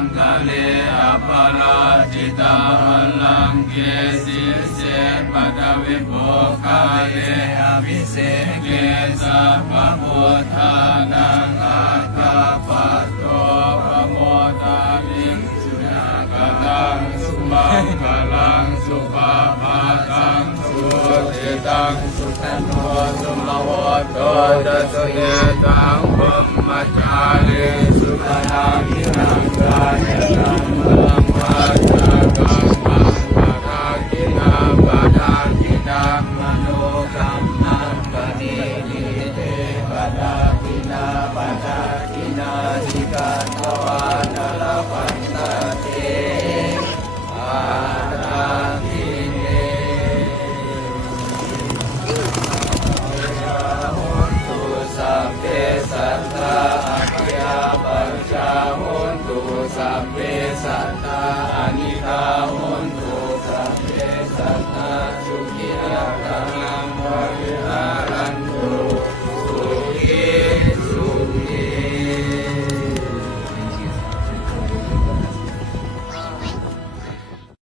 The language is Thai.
งคะเลอปราจิตาลังเกสิเสปัตวิโภคาเลอภิเศเกสัพพพุทธานังอาคาปัตโตปโมทามิสุนากตังสุมังคลังสุภาภาตังสุติตังสุขันโตสุมโหโตจัสเนตังพมมจาริสุขนังนิรังกาเนตังมังวาจากังมังปะราคินาปะราคินามโนกัมมังปะนิทิเตปะราคินาปะราคินาสิกาตวา